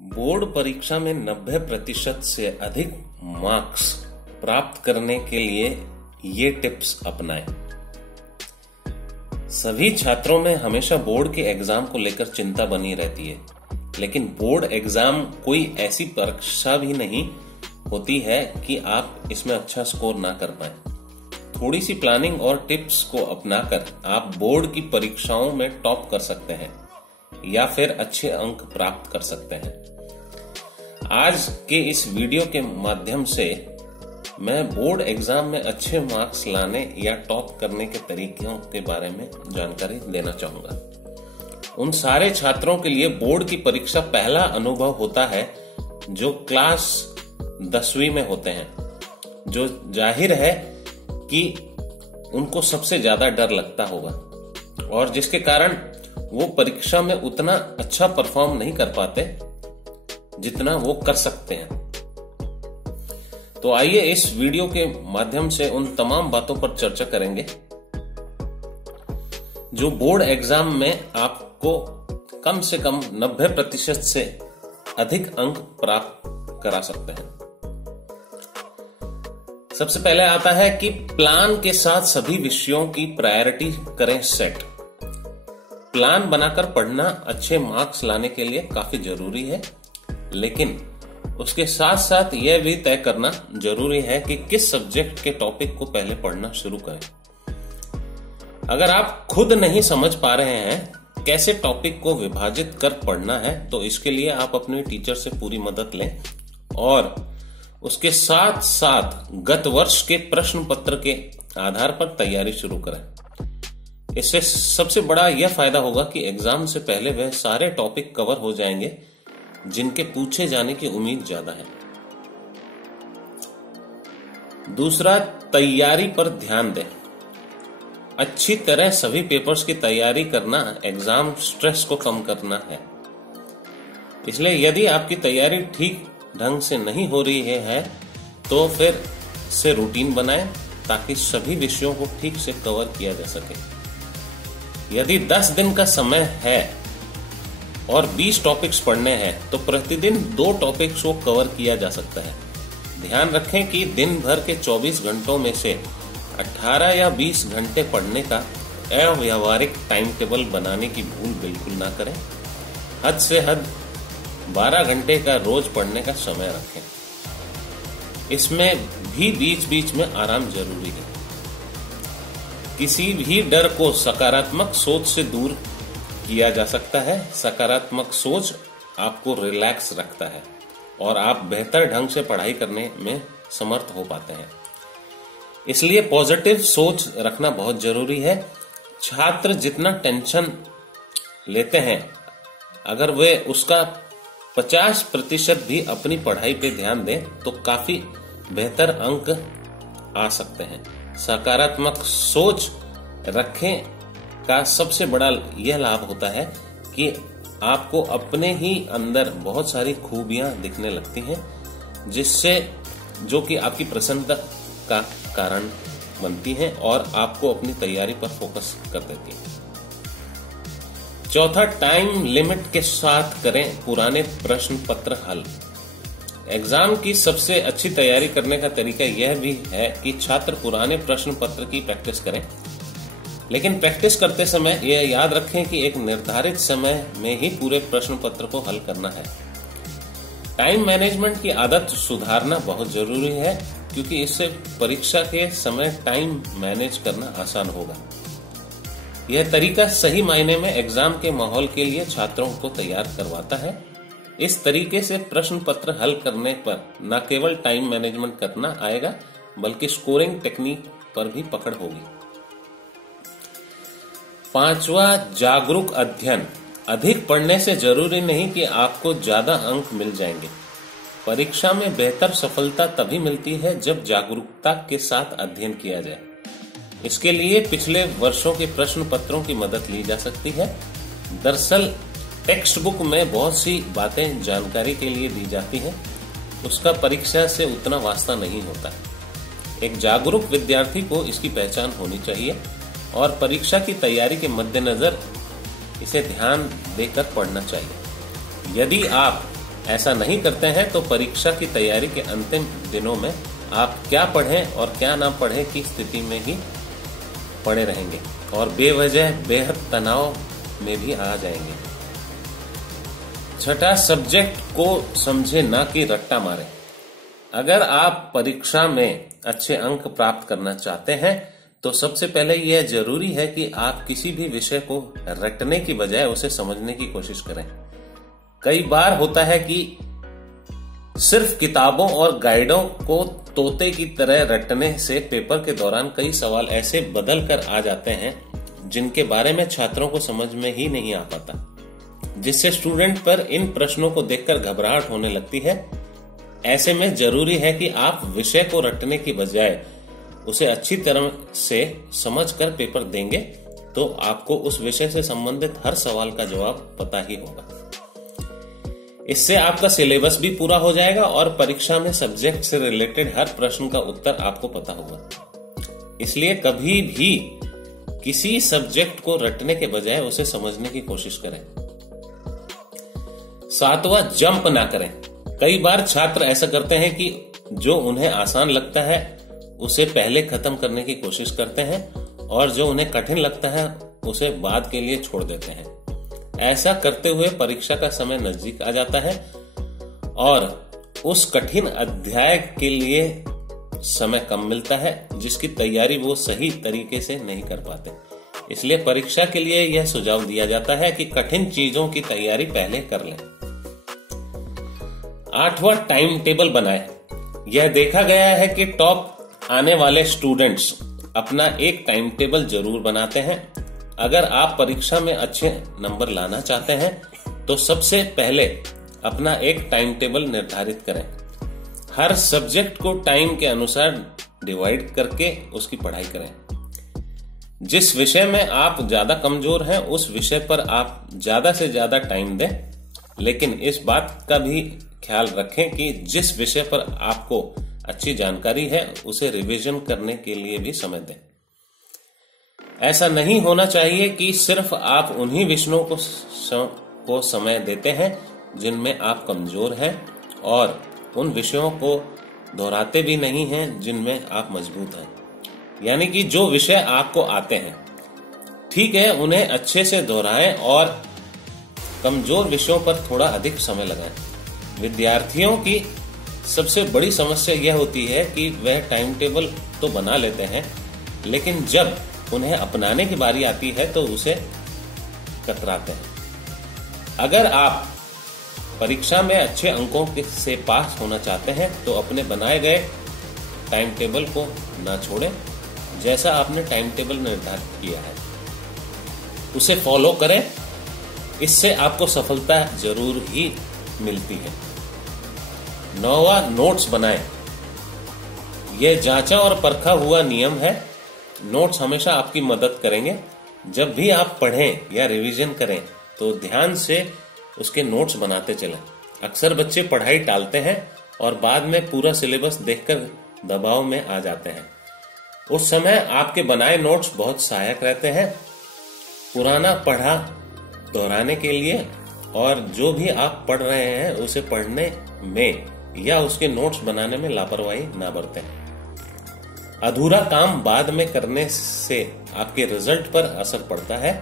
Board परीक्षा में 90% से अधिक मार्क्स प्राप्त करने के लिए ये टिप्स अपनाएं। सभी छात्रों में हमेशा बोर्ड के एग्जाम को लेकर चिंता बनी रहती है, लेकिन बोर्ड एग्जाम कोई ऐसी परीक्षा भी नहीं होती है कि आप इसमें अच्छा स्कोर ना कर पाए। थोड़ी सी प्लानिंग और टिप्स को अपनाकर आप बोर्ड की परीक्षाओं में टॉप कर सकते हैं या फिर अच्छे अंक प्राप्त कर सकते हैं। आज के इस वीडियो के माध्यम से मैं बोर्ड एग्जाम में अच्छे मार्क्स लाने या टॉप करने के तरीकों के बारे में जानकारी देना चाहूंगा। उन सारे छात्रों के लिए बोर्ड की परीक्षा पहला अनुभव होता है जो क्लास 10वीं में होते हैं, जो जाहिर है कि उनको सबसे ज्यादा डर लगता होगा और जिसके कारण वो परीक्षा में उतना अच्छा परफॉर्म नहीं कर पाते जितना वो कर सकते हैं। तो आइए इस वीडियो के माध्यम से उन तमाम बातों पर चर्चा करेंगे जो बोर्ड एग्जाम में आपको कम से कम 90% से अधिक अंक प्राप्त करा सकते हैं। सबसे पहले आता है कि प्लान के साथ सभी विषयों की प्रायोरिटी करें सेट। प्लान बनाकर पढ़ना अच्छे मार्क्स लाने के लिए काफी जरूरी है, लेकिन उसके साथ साथ यह भी तय करना जरूरी है कि किस सब्जेक्ट के टॉपिक को पहले पढ़ना शुरू करें। अगर आप खुद नहीं समझ पा रहे हैं कैसे टॉपिक को विभाजित कर पढ़ना है, तो इसके लिए आप अपने टीचर से पूरी मदद लें और उसके साथ साथ गत वर्ष के प्रश्न पत्र के आधार पर तैयारी शुरू करें। इससे सबसे बड़ा यह फायदा होगा कि एग्जाम से पहले वह सारे टॉपिक कवर हो जाएंगे जिनके पूछे जाने की उम्मीद ज्यादा है। दूसरा, तैयारी पर ध्यान दें। अच्छी तरह सभी पेपर्स की तैयारी करना एग्जाम स्ट्रेस को कम करना है। इसलिए यदि आपकी तैयारी ठीक ढंग से नहीं हो रही है तो फिर से रूटीन बनाएं ताकि सभी विषयों को ठीक से कवर किया जा सके। यदि 10 दिन का समय है और 20 टॉपिक्स पढ़ने हैं तो प्रतिदिन 2 टॉपिक्स को कवर किया जा सकता है। ध्यान रखें कि दिन भर के 24 घंटों में से 18 या 20 घंटे पढ़ने का अव्यावहारिक टाइम टेबल बनाने की भूल बिल्कुल ना करें। हद से हद 12 घंटे का रोज पढ़ने का समय रखें। इसमें भी बीच बीच में आराम जरूरी है। किसी भी डर को सकारात्मक सोच से दूर किया जा सकता है। सकारात्मक सोच आपको रिलैक्स रखता है और आप बेहतर ढंग से पढ़ाई करने में समर्थ हो पाते हैं। इसलिए पॉजिटिव सोच रखना बहुत जरूरी है। छात्र जितना टेंशन लेते हैं, अगर वे उसका 50% भी अपनी पढ़ाई पे ध्यान दें तो काफी बेहतर अंक आ सकते हैं। सकारात्मक सोच रखें का सबसे बड़ा यह लाभ होता है कि आपको अपने ही अंदर बहुत सारी खूबियां दिखने लगती हैं, जो कि आपकी प्रसन्नता का कारण बनती हैं और आपको अपनी तैयारी पर फोकस कर देती है। चौथा, टाइम लिमिट के साथ करें पुराने प्रश्न पत्र हल। एग्जाम की सबसे अच्छी तैयारी करने का तरीका यह भी है कि छात्र पुराने प्रश्न पत्र की प्रैक्टिस करें, लेकिन प्रैक्टिस करते समय यह याद रखें कि एक निर्धारित समय में ही पूरे प्रश्न पत्र को हल करना है। टाइम मैनेजमेंट की आदत सुधारना बहुत जरूरी है, क्योंकि इससे परीक्षा के समय टाइम मैनेज करना आसान होगा। यह तरीका सही मायने में एग्जाम के माहौल के लिए छात्रों को तैयार करवाता है। इस तरीके से प्रश्न पत्र हल करने पर न केवल टाइम मैनेजमेंट करना आएगा, बल्कि स्कोरिंग टेक्निक पर भी पकड़ होगी। पांचवा, जागरूक अध्ययन। अधिक पढ़ने से जरूरी नहीं कि आपको ज्यादा अंक मिल जाएंगे। परीक्षा में बेहतर सफलता तभी मिलती है जब जागरूकता के साथ अध्ययन किया जाए। इसके लिए पिछले वर्षों के प्रश्न पत्रों की मदद ली जा सकती है। दरअसल टेक्स्ट बुक में बहुत सी बातें जानकारी के लिए दी जाती हैं, उसका परीक्षा से उतना वास्ता नहीं होता। एक जागरूक विद्यार्थी को इसकी पहचान होनी चाहिए और परीक्षा की तैयारी के मद्देनजर इसे ध्यान देकर पढ़ना चाहिए। यदि आप ऐसा नहीं करते हैं तो परीक्षा की तैयारी के अंतिम दिनों में आप क्या पढ़ें और क्या ना पढ़ें की स्थिति में ही पड़े रहेंगे और बेवजह बेहद तनाव में भी आ जाएंगे। छठा, सब्जेक्ट को समझे ना कि रट्टा मारे। अगर आप परीक्षा में अच्छे अंक प्राप्त करना चाहते हैं तो सबसे पहले यह जरूरी है कि आप किसी भी विषय को रटने की बजाय उसे समझने की कोशिश करें। कई बार होता है कि सिर्फ किताबों और गाइडों को तोते की तरह रटने से पेपर के दौरान कई सवाल ऐसे बदल कर आ जाते हैं जिनके बारे में छात्रों को समझ में ही नहीं आ पाता, जिससे स्टूडेंट पर इन प्रश्नों को देखकर घबराहट होने लगती है। ऐसे में जरूरी है कि आप विषय को रटने की बजाय उसे अच्छी तरह से समझकर पेपर देंगे तो आपको उस विषय से संबंधित हर सवाल का जवाब पता ही होगा। इससे आपका सिलेबस भी पूरा हो जाएगा और परीक्षा में सब्जेक्ट से रिलेटेड हर प्रश्न का उत्तर आपको पता होगा। इसलिए कभी भी किसी सब्जेक्ट को रटने के बजाय उसे समझने की कोशिश करें। सातवां, जंप ना करें। कई बार छात्र ऐसा करते हैं कि जो उन्हें आसान लगता है उसे पहले खत्म करने की कोशिश करते हैं और जो उन्हें कठिन लगता है उसे बाद के लिए छोड़ देते हैं। ऐसा करते हुए परीक्षा का समय नजदीक आ जाता है और उस कठिन अध्याय के लिए समय कम मिलता है जिसकी तैयारी वो सही तरीके से नहीं कर पाते। इसलिए परीक्षा के लिए यह सुझाव दिया जाता है कि कठिन चीजों की तैयारी पहले कर लें। आठवां, टाइम टेबल बनाएं। यह देखा गया है कि टॉप आने वाले स्टूडेंट्स अपना एक टाइम टेबल जरूर बनाते हैं। अगर आप परीक्षा में अच्छे नंबर लाना चाहते हैं तो सबसे पहले अपना एक टाइम टेबल निर्धारित करें। हर सब्जेक्ट को टाइम के अनुसार डिवाइड करके उसकी पढ़ाई करें। जिस विषय में आप ज्यादा कमजोर हैं उस विषय पर आप ज्यादा से ज्यादा टाइम दें, लेकिन इस बात का भी ख्याल रखें कि जिस विषय पर आपको अच्छी जानकारी है उसे रिवीजन करने के लिए भी समय दें। ऐसा नहीं होना चाहिए कि सिर्फ आप उन्हीं विषयों को समय देते हैं जिनमें आप कमजोर हैं और उन विषयों को दोहराते भी नहीं हैं जिनमें आप मजबूत हैं। यानी कि जो विषय आपको आते हैं ठीक है उन्हें अच्छे से दोहराएं और कमजोर विषयों पर थोड़ा अधिक समय लगाएं। विद्यार्थियों की सबसे बड़ी समस्या यह होती है कि वह टाइम टेबल तो बना लेते हैं लेकिन जब उन्हें अपनाने की बारी आती है तो उसे कतराते हैं। अगर आप परीक्षा में अच्छे अंकों से पास होना चाहते हैं तो अपने बनाए गए टाइम टेबल को ना छोड़ें। जैसा आपने टाइम टेबल निर्धारित किया है उसे फॉलो करें, इससे आपको सफलता जरूर ही मिलती है। 9वां, नोट्स बनाएं। यह जांचा और परखा हुआ नियम है। नोट्स हमेशा आपकी मदद करेंगे। जब भी आप पढ़ें या रिवीजन करें तो ध्यान से उसके नोट्स बनाते चलें। अक्सर बच्चे पढ़ाई टालते हैं और बाद में पूरा सिलेबस देखकर दबाव में आ जाते हैं। उस समय आपके बनाए नोट्स बहुत सहायक रहते हैं पुराना पढ़ा दोहराने के लिए, और जो भी आप पढ़ रहे हैं उसे पढ़ने में या उसके नोट्स बनाने में लापरवाही ना बरतें। अधूरा काम बाद में करने से आपके रिजल्ट पर असर पड़ता है।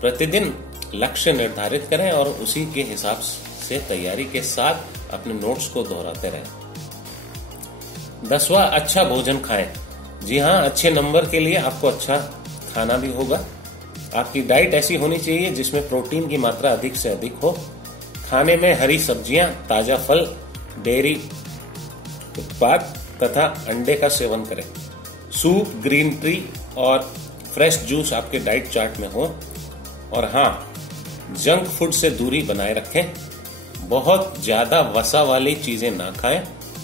प्रतिदिन लक्ष्य निर्धारित करें और उसी के हिसाब से तैयारी के साथ अपने नोट्स को दोहराते रहें। 10वां, अच्छा भोजन खाएं। जी हाँ, अच्छे नंबर के लिए आपको अच्छा खाना भी होगा। आपकी डाइट ऐसी होनी चाहिए जिसमें प्रोटीन की मात्रा अधिक से अधिक हो। खाने में हरी सब्जियां, ताजा फल, डेयरी उत्पाद तथा अंडे का सेवन करें। सूप, ग्रीन टी और फ्रेश जूस आपके डाइट चार्ट में हो। और हाँ, जंक फूड से दूरी बनाए रखें। बहुत ज्यादा वसा वाली चीजें ना खाएं,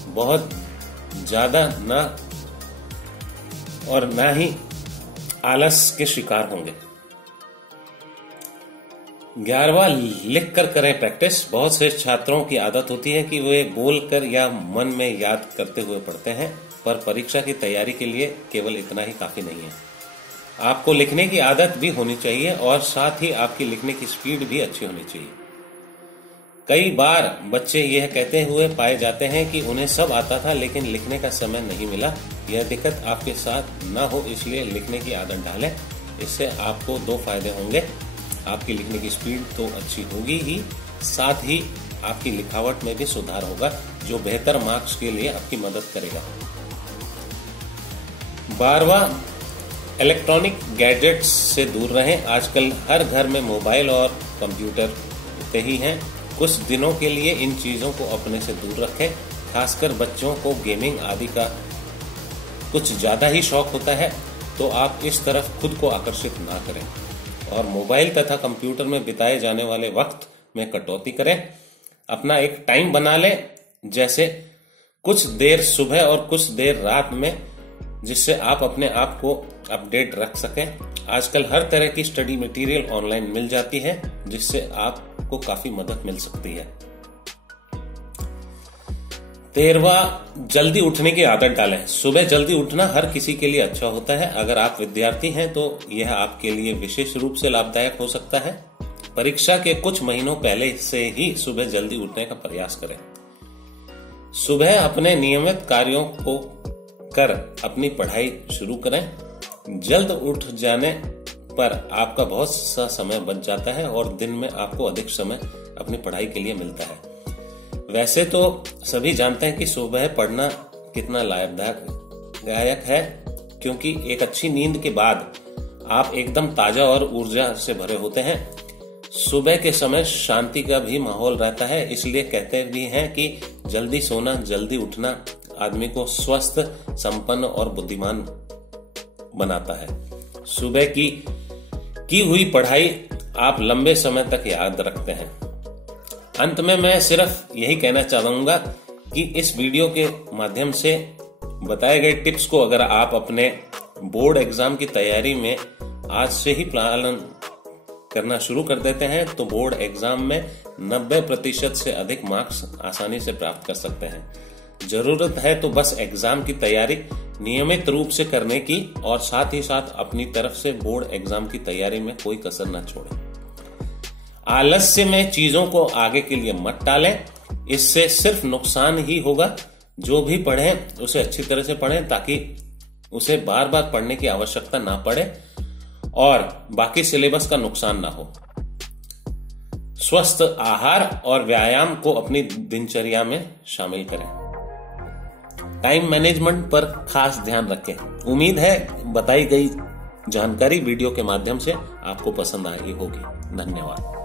बहुत ज्यादा ना और ना ही आलस के शिकार होंगे। 11वां, लिख कर करें प्रैक्टिस। बहुत से छात्रों की आदत होती है कि वे बोलकर या मन में याद करते हुए पढ़ते हैं, पर परीक्षा की तैयारी के लिए केवल इतना ही काफी नहीं है। आपको लिखने की आदत भी होनी चाहिए और साथ ही आपकी लिखने की स्पीड भी अच्छी होनी चाहिए। कई बार बच्चे यह कहते हुए पाए जाते हैं कि उन्हें सब आता था लेकिन लिखने का समय नहीं मिला। यह दिक्कत आपके साथ न हो इसलिए लिखने की आदत डालें। इससे आपको 2 फायदे होंगे। आपकी लिखने की स्पीड तो अच्छी होगी ही, साथ ही आपकी लिखावट में भी सुधार होगा जो बेहतर मार्क्स के लिए आपकी मदद करेगा। 12वां, इलेक्ट्रॉनिक गैजेट्स से दूर रहें। आजकल हर घर में मोबाइल और कंप्यूटर होते ही हैं। कुछ दिनों के लिए इन चीजों को अपने से दूर रखें। खासकर बच्चों को गेमिंग आदि का कुछ ज्यादा ही शौक होता है, तो आप इस तरफ खुद को आकर्षित ना करें और मोबाइल तथा कंप्यूटर में बिताए जाने वाले वक्त में कटौती करें। अपना एक टाइम बना लें, जैसे कुछ देर सुबह और कुछ देर रात में, जिससे आप अपने आप को अपडेट रख सकें। आजकल हर तरह की स्टडी मटेरियल ऑनलाइन मिल जाती है, जिससे आपको काफी मदद मिल सकती है। 13वां, जल्दी उठने की आदत डालें। सुबह जल्दी उठना हर किसी के लिए अच्छा होता है। अगर आप विद्यार्थी हैं तो यह आपके लिए विशेष रूप से लाभदायक हो सकता है। परीक्षा के कुछ महीनों पहले से ही सुबह जल्दी उठने का प्रयास करें। सुबह अपने नियमित कार्यों को कर अपनी पढ़ाई शुरू करें। जल्द उठ जाने पर आपका बहुत सा समय बच जाता है और दिन में आपको अधिक समय अपनी पढ़ाई के लिए मिलता है। वैसे तो सभी जानते हैं कि सुबह पढ़ना कितना लाभदायक है, क्योंकि एक अच्छी नींद के बाद आप एकदम ताजा और ऊर्जा से भरे होते हैं। सुबह के समय शांति का भी माहौल रहता है, इसलिए कहते भी हैं कि जल्दी सोना जल्दी उठना आदमी को स्वस्थ, संपन्न और बुद्धिमान बनाता है। सुबह की हुई पढ़ाई आप लंबे समय तक याद रखते हैं। अंत में मैं सिर्फ यही कहना चाहूंगा कि इस वीडियो के माध्यम से बताए गए टिप्स को अगर आप अपने बोर्ड एग्जाम की तैयारी में आज से ही पालन करना शुरू कर देते हैं तो बोर्ड एग्जाम में 90% से अधिक मार्क्स आसानी से प्राप्त कर सकते हैं। जरूरत है तो बस एग्जाम की तैयारी नियमित रूप से करने की और साथ ही साथ अपनी तरफ से बोर्ड एग्जाम की तैयारी में कोई कसर न छोड़ें। आलस्य में चीजों को आगे के लिए मत टालें, इससे सिर्फ नुकसान ही होगा। जो भी पढ़ें उसे अच्छी तरह से पढ़ें ताकि उसे बार बार पढ़ने की आवश्यकता ना पड़े और बाकी सिलेबस का नुकसान ना हो। स्वस्थ आहार और व्यायाम को अपनी दिनचर्या में शामिल करें। टाइम मैनेजमेंट पर खास ध्यान रखें। उम्मीद है बताई गई जानकारी वीडियो के माध्यम से आपको पसंद आई होगी। धन्यवाद।